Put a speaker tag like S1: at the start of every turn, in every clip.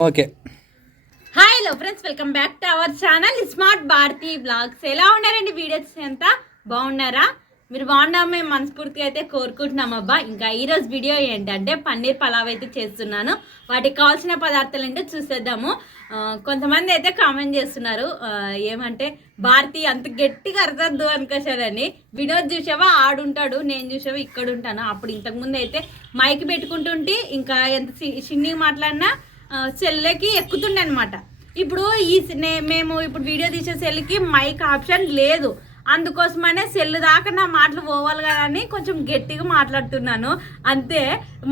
S1: Okay.
S2: Hi hello friends welcome back to our channel smart Bharathi blogs ఎలా ఉన్నారండి? Videos అంతా బాగున్నారా? మీరు బాగున్నా మేము మనస్ఫూర్తిగా అయితే కోరుకుంటున్నాం అబ్బా. ఇంకా ఈరోజు వీడియో ఏంటంటే పన్నీర్ పలావ్ అయితే చేస్తున్నాను. వాటికి కావాల్సిన పదార్థాలు ఏంటో చూసేద్దాము కొంతమంది అయితే కామెంట్ చేస్తున్నారు. ఏమంటే భారతి అంత గట్టిగా అరగద్దు అనుకోసారని వినోద్ చూసావా? ఆడుంటాడు. నేను చూసావా? ఇక్కడ ఉంటాను అప్పుడు ఇంతకుముందు అయితే మైక్ పెట్టుకుంటుంటే ఇంకా ఎంత చి- చిన్నగా మాట్లాడినా సెల్లుకి ఎక్కుతుండే అనమాట ఇప్పుడు ఈ మేము ఇప్పుడు వీడియో తీసే సెల్కి మైక్ ఆప్షన్ లేదు. అందుకోసమనే సెల్ దాకా నా మాటలు పోవాలి కదా అని కొంచెం గట్టిగా మాట్లాడుతున్నాను. అంతే.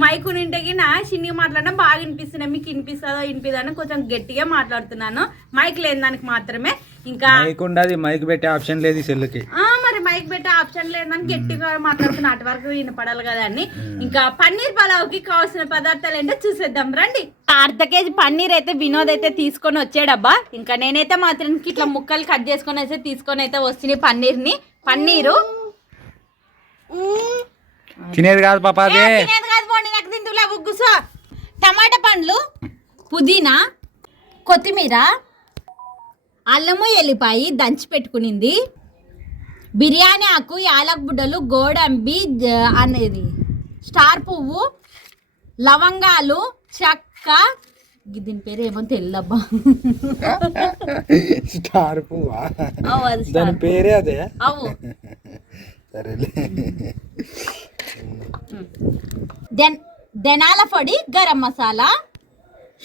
S2: మైక్ నింటగిన చిన్నగా మాట్లాడినా బాగా వినిపిస్తున్నాయి. మీకు వినిపిస్తుందో వినిపిస్తుందో కొంచెం గట్టిగా మాట్లాడుతున్నాను. మైక్ లేని దానికి మాత్రమే. ఇంకా
S1: మైక్ ఉండదు మైక్ పెట్టే ఆప్షన్ లేదు సెల్లుకి.
S2: ఆ, మరి మైక్ పెట్టే ఆప్షన్ లేదని గట్టిగా మాట్లాడుతున్న అటు వరకు వినపడాలి కదా అని. ఇంకా పన్నీర్ పలావ్కి కావాల్సిన పదార్థాలు ఏంటో చూసేద్దాం రండి. అర్ధ కేజీ పన్నీర్ అయితే వినోద్ అయితే తీసుకొని వచ్చాడబ్బా. ఇంకా నేనైతే మాత్రం ఇట్లా ముక్కలు కట్ చేసుకొని అయితే తీసుకొని అయితే వస్తున్నాయి పన్నీర్ని. పన్నీరు.
S1: తినేది కాదు పాప
S2: తినేది కాదు పోండి నాకు తిందులే బుగ్గుసో టమాటా పండ్లు పుదీనా కొత్తిమీర అల్లము ఎల్లిపాయి దంచి పెట్టుకునింది. బిర్యానీ ఆకు యాలక్ బుడ్డలు గోడంబి అనేది. స్టార్ పువ్వు లవంగాలు చెక్క. దీని పేరు ఏమో తెల్లబ్బా.
S1: స్టార్ పువ్వా? దాని పేరే అదే?
S2: అవు
S1: సరేలే.
S2: దెన్ దెనాల పొడి గరం మసాలా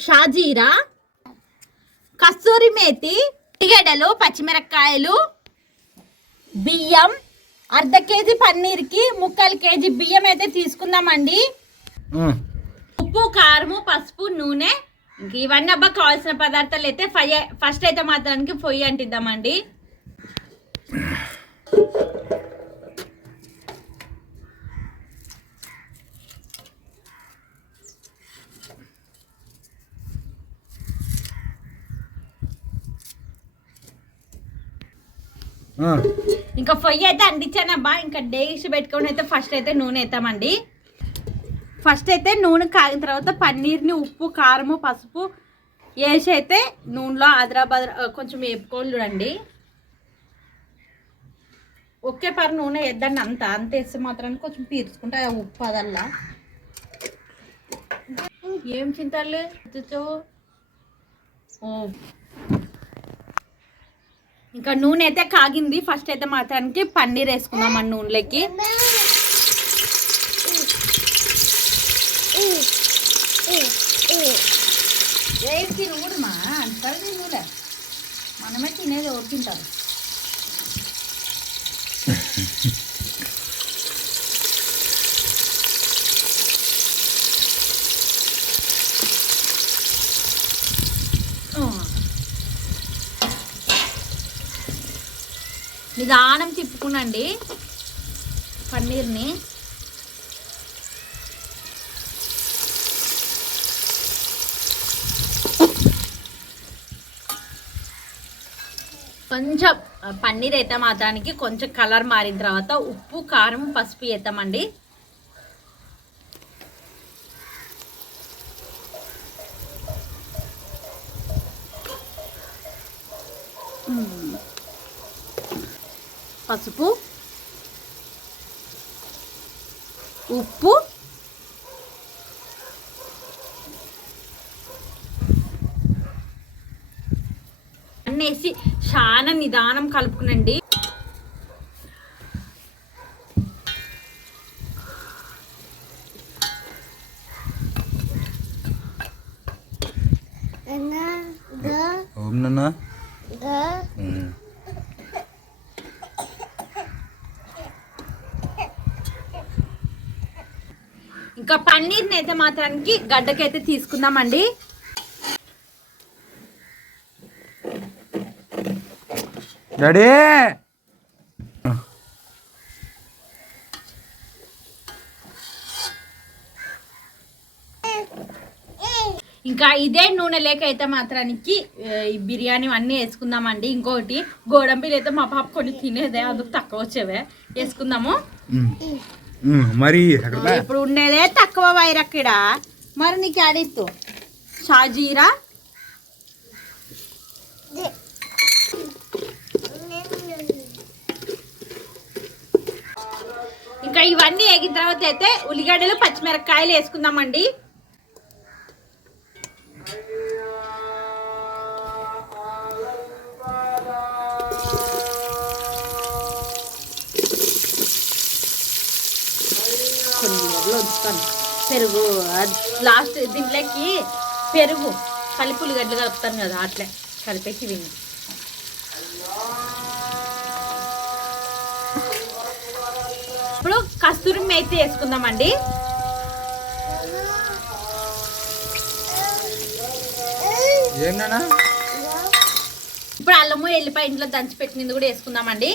S2: షాజీరా కస్తూరి మేతి ఉల్లిగడ్డలు పచ్చిమిరపకాయలు బియ్యం అర్ధ కేజీ పన్నీర్కి ముక్కలు కేజీ బియ్యం అయితే తీసుకుందామండి. ఉప్పు కారము పసుపు నూనె. ఇవన్నీ అబ్బా కావాల్సిన పదార్థాలు అయితే ఫై ఫస్ట్ అయితే మాత్రానికి పొయ్యి అంటిద్దామండి. ఇంకా ఫొయ్యి అయితే అందించానబ్బా ఇంకా డేస్ పెట్టుకొని అయితే ఫస్ట్ అయితే నూనె వేస్తామండి ఫస్ట్ అయితే నూనె కాగిన తర్వాత పన్నీర్ని ఉప్పు కారము పసుపు వేసి అయితే నూనెలో ఆదరాబాద్ కొంచెం వేపుకోవాలి చూడండి. ఒకే పర్ నూనె వేద్దండి అంత. అంత వేస్తే మాత్రం కొంచెం పీల్చుకుంటే ఉప్పు అదల్లా. ఏం చింతలే? ఓ. ఇంకా నూనె అయితే కాగింది. ఫస్ట్ అయితే మాత్రానికి పన్నీర్ వేసుకున్నాం ఆ నూనెలోకి. అంటారు నూనె. మనమే తినేది ఎవరు తింటారు ఆ. నిదానం తిప్పుకునండి పన్నీర్ని. కొంచెం పన్నీర్ అయితే మాత్రానికి కొంచెం కలర్ మారిన తర్వాత ఉప్పు కారం పసుపు వేస్తామండి పసుపు ఉప్పు అన్నేసి చాలా నిదానం కలుపుకునండి
S1: ఓం నాన్న ఉమ్.
S2: ఇంకా పన్నీర్ని అయితే మాత్రానికి గడ్డకైతే తీసుకుందామండి.
S1: డాడీ!
S2: ఇంకా ఇదే నూనె లేక అయితే మాత్రానికి ఈ బిర్యానీ అన్నీ వేసుకుందామండి. ఇంకొకటి గోడంబిలు అయితే మా పాప కొన్ని తినేదే అందుకు తక్కువ వచ్చేవే. వేసుకుందాము.
S1: మరి
S2: ఇప్పుడు ఉండేదే తక్కువ వైర్ అక్కడ. మరి నీకు అడిస్తూ షాజీరా? ఇంకా ఇవన్నీ ఎగిన తర్వాత అయితే ఉల్లిగడ్డలు పచ్చిమిరపకాయలు వేసుకుందామండి. ఉంచుతాను పెరుగు అది లాస్ట్ దీంట్లోకి పెరుగు కలిపి ఉల్లిగడ్డలు కలుపుతాను కదా అట్లే కలిపేసి విని ఇప్పుడు కస్తూరి మేతి వేసుకుందామండి. ఇప్పుడు అల్లము ఎల్లిపాయ ఇంట్లో దంచి పెట్టినది కూడా వేసుకుందామండి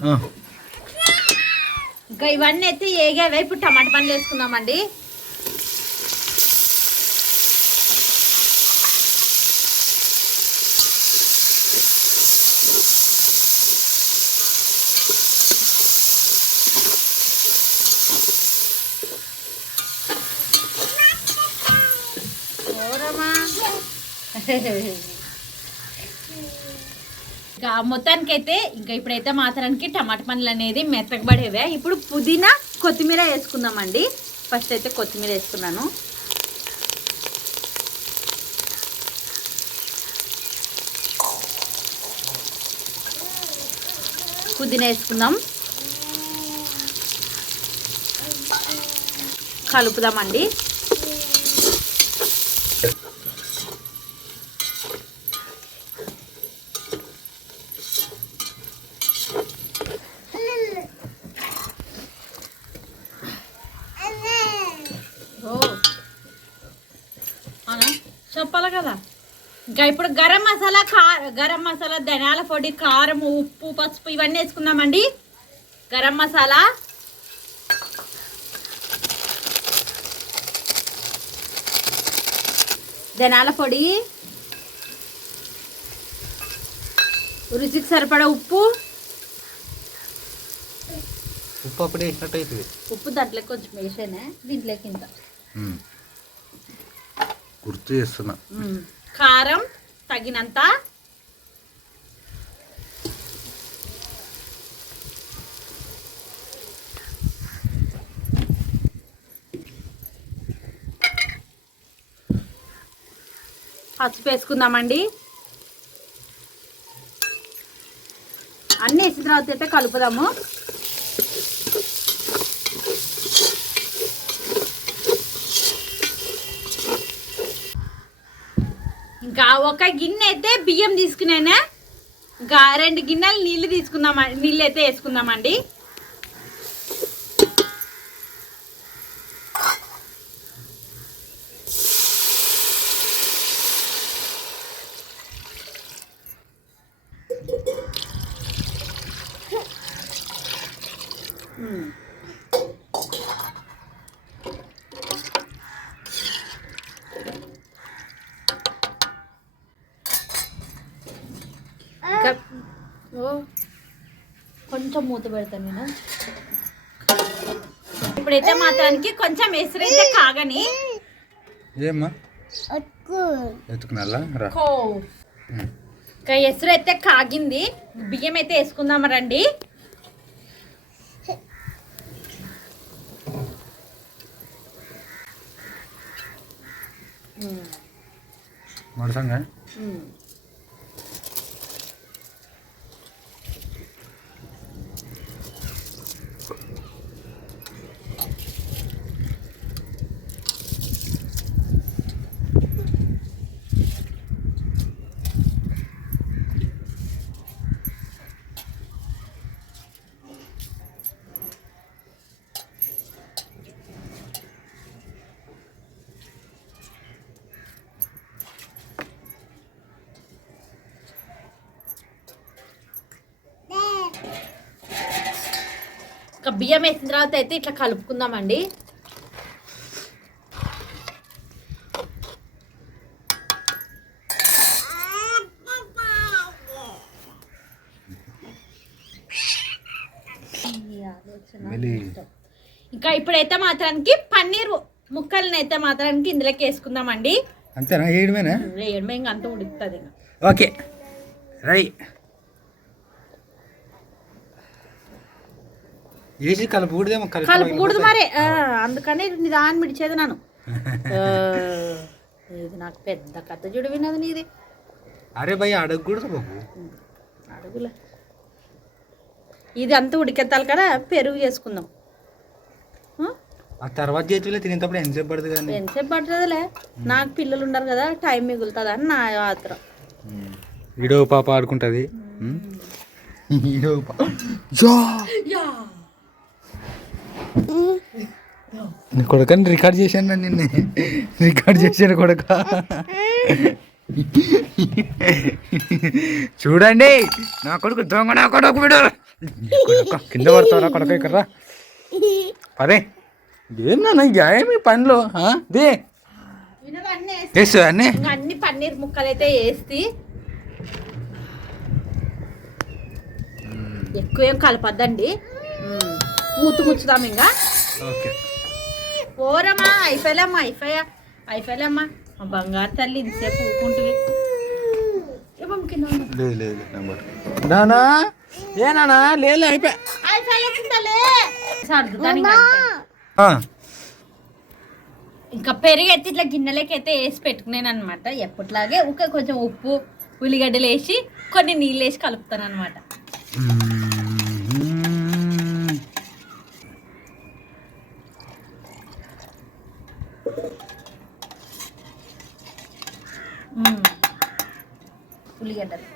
S1: ఆ,
S2: ఇంకా ఇవన్నీ అయితే ఏగావే ఇప్పుడు టమాటా పండ్లు వేసుకుందామండి ఓరమా. ఇంకా మొత్తానికి అయితే ఇంకా ఇప్పుడైతే మాత్రానికి టమాటా పండ్లు అనేది మెత్తకబడేవే ఇప్పుడు పుదీనా కొత్తిమీర వేసుకుందామండి. ఫస్ట్ అయితే కొత్తిమీర వేసుకున్నాను. పుదీనా వేసుకుందాం. కలుపుదామండి ఓ అవునా చెప్పాలి కదా. ఇంకా ఇప్పుడు గరం మసాలా కార గరం మసాలా ధనియాల పొడి కారం ఉప్పు పసుపు ఇవన్నీ వేసుకుందామండి. గరం మసాలా. ధనియాల పొడి. రుచికి సరిపడా ఉప్పు.
S1: ఉప్పు అప్పుడే వేసినట్టు అవుతుంది.
S2: ఉప్పు దాంట్లో కొంచెం వేసానే? దీంట్లోకి ఇంత.
S1: గుర్తు చేస్తున్నా.
S2: కారం తగినంత పసుపు వేసుకుందామండి. అన్నీ వేసిన తర్వాత అయితే కలుపుదాము. ఇంకా ఒక గిన్నె అయితే బియ్యం తీసుకునేనా? ఇంకా రెండు గిన్నెలు నీళ్ళు తీసుకుందాం నీళ్ళు అయితే వేసుకుందామండి. ఇంకా కొంచెం మూత పెడతాను నేను. ఇప్పుడైతే మాత్రానికి కొంచెం ఎసురైతే కాగని.
S1: ఏమ్మా.
S2: ఇంకా ఎసురు అయితే కాగింది. బియ్యం అయితే వేసుకుందాం రండి.
S1: మడసంగా
S2: బియ్యం వేసిన తర్వాత అయితే ఇట్లా కలుపుకుందామండి. ఇంకా ఇప్పుడైతే మాత్రానికి పన్నీర్ ముక్కల్ని అయితే మాత్రానికి ఇందులోకి వేసుకుందామండి.
S1: అంతేనా? వేయడమేనా?
S2: వేయడమే ఇంకా అంత ఉడుకుతుంది
S1: ఓకే. రైట్ వేసి కలుపుకూడదేమో
S2: కలుపుకూడదు మరి. అందుకని నిదాన్ని మిడిచేది నాను ఆ, ఇది నాకు పెద్ద కథ చూడు వినది నీది
S1: అరే భయ్ అడగకూడదు బాబు.
S2: అడుగులే. ఇది అంతా ఉడికెత్తాలి కదా పెరుగు చేసుకుందాం. ఆ?
S1: తర్వాత చేతిలో తినేటప్పుడు ఎంతసేపు పడుతుంది కానీ?
S2: ఎంతసేపు పడుతుందిలే? నాకు పిల్లలు ఉండరు కదా టైం మిగులుతుంది అని నా ఆత్రం
S1: ఈడో పాప ఆడుకుంటుంది. ఈడో పాప! నీ కొడుకని రికార్డ్ చేశాను నిన్ను. రికార్డ్ చేశాను కొడుక. చూడండి నా కొడుకు దొంగ నా కొడుకు విడు. కింద పడతారా కొడుక ఇక్కడ రా. పదే. ఏమన్నా ఏమి పనిలో? దే. వేసు అన్నీ.
S2: అన్ని పన్నీర్ ముక్కలు అయితే వేసి ఎక్కువ ఏం కలపద్దండి మూతు ముచ్చుదాం ఇంకా.
S1: ఓకే.
S2: ఓరమ్మా అయిపోయాలమ్మా అయిపోయా. అయిపోయాలమ్మా బంగారు తల్లి ఇంతసేపు ఊకుంటుంది ఉంది.
S1: లేదు లేదు నెంబర్ నానా ఏ నానా లేదు అయిపోయా.
S2: అయిపోయాల్సిందలే. సర్దుతాను ఇంకా అంతే. ఇంకా పెరుగు ఎత్తి ఇట్లా గిన్నెలకి అయితే వేసి పెట్టుకున్నాను అనమాట ఎప్పటిలాగే ఒక కొంచెం ఉప్పు ఉల్లిగడ్డలు వేసి కొన్ని నీళ్ళు వేసి కలుపుతాను అనమాట ఉల్లిగడ్డలు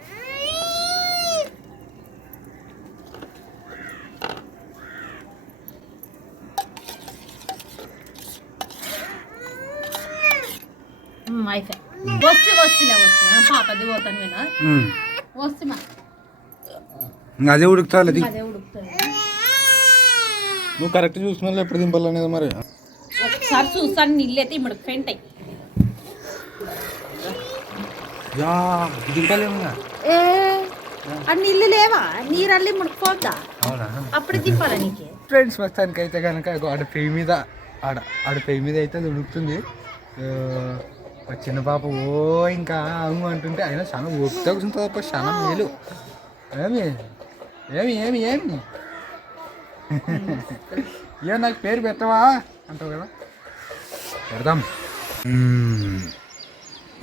S2: మ్మ్, అయిపోయి వస్తే వస్తులే వస్తు పాపది పోతాను వినా వస్తుమా
S1: అదే ఉడుకుతా అది
S2: అదే ఉడుకుతుంది
S1: నువ్వు కరెక్ట్ చూసుకున్నా ఎప్పుడు దింపాలనేది మరి
S2: ఒకసారి చూస్తాను నీళ్ళు అయితే ఇమ్మడికి పెంటాయి
S1: యా దింపాలేము
S2: ఏ ఆ నీళ్ళు లేవా? నీరు అల్లి ముడుకుపోద్దా
S1: అవునా?
S2: అప్పుడు తిప్పాలా నీకు?
S1: ఫ్రెండ్స్ మొత్తానికి అయితే కనుక ఆడ పెయ్యి మీద ఆడ ఆడ పెయ్యి మీద అయితే ఉడుకుతుంది. చిన్న పాప ఓ ఇంకా అవును అంటుంటే అయినా చాలా ఓపిక కూర్చుంటుంది తప్ప చాలా మేలు. ఏమి? ఏమి ఏమి ఏమి? ఏ నాకు పేరు పెట్టవా? అంటావు కదా. పెడదాం.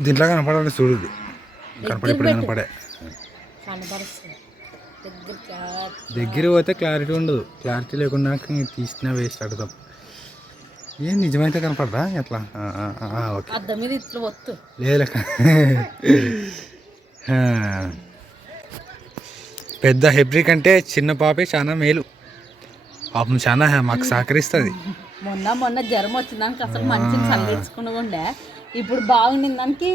S1: దీంట్లో కనపడాలి చూడు ఇది. కనపడే ఇప్పుడు కనపడే. దగ్గర పోతే క్లారిటీ ఉండదు. క్లారిటీ లేకుండా తీసిన వేస్ట్ అడుగుతాం ఏం నిజమైతే కనపడదా? ఎట్లా? ఓకే. లేదు పెద్ద హెబ్రి కంటే చిన్న పాపే చాలా మేలు. పాపం చాలా మాకు సహకరిస్తుంది.
S2: మొన్న మొన్న జ్వరం వచ్చిందానికి అసలు మంచిని చల్లించుకుని ఉండే. ఇప్పుడు బాగుండింది దానికి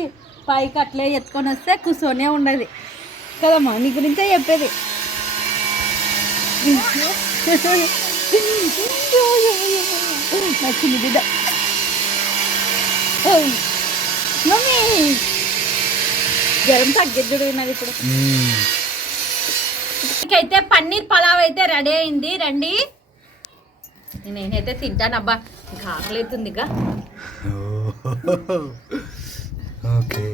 S2: పైకి అట్లే ఎత్తుకొని వస్తే కూర్చొనే ఉండదు. కదమ్మా నీ గురించే చెప్పేది. నా చిన్న బిడ్డ. మమ్మీ జ్వరం తగ్గిద్దుడు నాకు ఇప్పుడు. అయితే పన్నీర్ పలావ్ అయితే రెడీ అయింది. రండి. నేనైతే తింటాను అబ్బా ఇంకా ఆకలి అవుతుంది ఇక
S1: ఓకే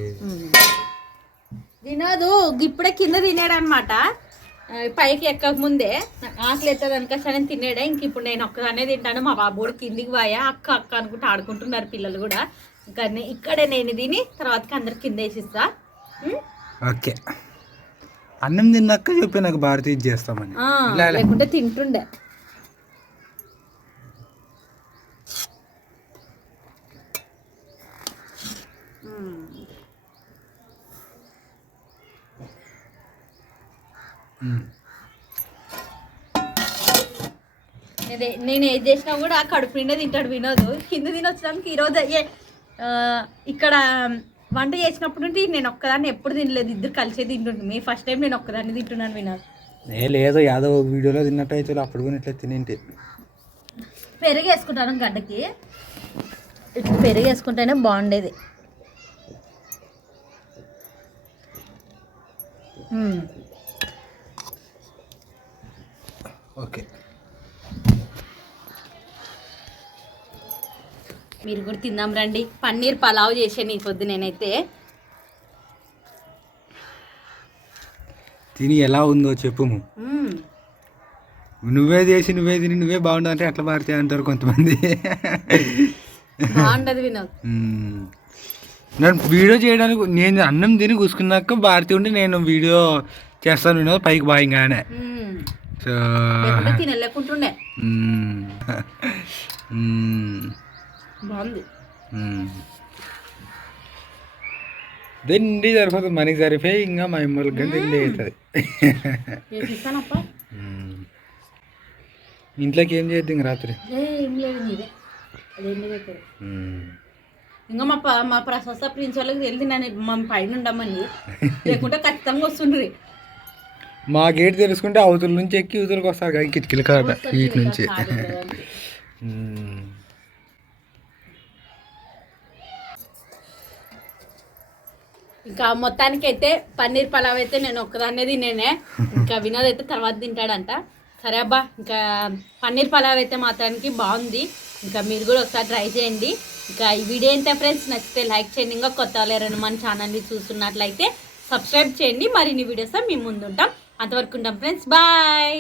S2: తినదు ఇప్పుడే కింద తినేడు అనమాట పైకి ఎక్కక ముందే. ఆకలి అవుతుంది అనుకోసని తినేడే ఇంక ఇప్పుడు నేను ఒక్కదానే తింటాను. మా బాబు కూడా కిందికి పోయా అక్క అక్క అనుకుంటూ ఆడుకుంటున్నారు పిల్లలు కూడా. ఇంకా ఇక్కడే నేను తిని తర్వాతకి అందరు కింద వేసిస్తా?
S1: ఓకే. అన్నం తిన్నాక చెప్పి నాకు భారతి ఇది చేస్తామని.
S2: లేకుంటే తింటుండే
S1: మ్మ్.
S2: అదే నేను ఏది చేసినా కూడా కడుపు నిండా తింటాడు వినోదు. కింద తినొచ్చడానికి ఈరోజు ఆ, ఇక్కడ వంట చేసినప్పుడు నుండి నేను ఒక్కదాన్ని ఎప్పుడు తినలేదు. ఇద్దరు కలిసే తింటుండే మీ ఫస్ట్ టైం నేను ఒక్కదాన్ని తింటున్నాను వినోద్.
S1: ఏ లేదు యాదవ్ వీడియోలో తిన్నట్టు అయితే అప్పుడు కూడా ఇట్లా తినేంటి.
S2: పెరుగు వేసుకుంటాను గడ్డకి. ఇట్లా పెరుగు వేసుకుంటేనే బాగుండేది మ్మ్.
S1: ఓకే.
S2: మీరు కూడా తిందాం రండి. పన్నీర్ పలావ్ చేసాను ఈ పొద్దు నేనైతే.
S1: తిని ఎలా ఉందో చెప్పుము. నువ్వే చేసి నువ్వే తిని నువ్వే బాగుండవు అంటే ఎట్లా భారతి అంటారు కొంతమంది.
S2: బాగుండదు వినోద్.
S1: నేను వీడియో చేయడానికి నేను అన్నం తిని కూసుకున్నాక భారతి ఉండి నేను వీడియో చేస్తాను వినోద్ పైకి
S2: లేకుంటే తినలేకుంటుండే. బాగుంది.
S1: దండి సరిపోతుంది మనకి సరిపోయి ఇంకా మా అమ్మలకి కానీ తిండి అవుతుంది ఇంట్లోకి ఏం చేద్దాం ఇంక రాత్రి.
S2: ఇంకా మా మా ప్రశస్త ప్రిన్స్ వాళ్ళకి మా పైన ఉండమని. లేకుంటే ఖచ్చితంగా వస్తుండ్రి.
S1: మా గేట్ తెలుసుకుంటే అవతల నుంచి ఎక్కి ఇవతలకి వస్తారు కదా. కిటికీల కాడ వీటి నుంచి.
S2: ఇంకా మొత్తానికి అయితే పన్నీర్ పలావ్ అయితే నేను ఒక్కదాన్నే తినేనే. ఇంకా వినోద్ అయితే తర్వాత తింటాడంట. సరే అబ్బా ఇంకా పన్నీర్ పలావ్ అయితే మాత్రానికి బాగుంది. ఇంకా మీరు కూడా ఒకసారి ట్రై చేయండి. ఇంకా ఈ వీడియో అయితే ఫ్రెండ్స్ నచ్చితే లైక్ చేయండి. ఇంకా కొత్త వాళ్ళు ఎవరైనా మన ఛానల్ని చూస్తున్నట్లయితే సబ్స్క్రైబ్ చేయండి. మరిన్ని వీడియోస్ మీ ముందు ఉంటాం అంతవరకు ఉంటాం ఫ్రెండ్స్ బాయ్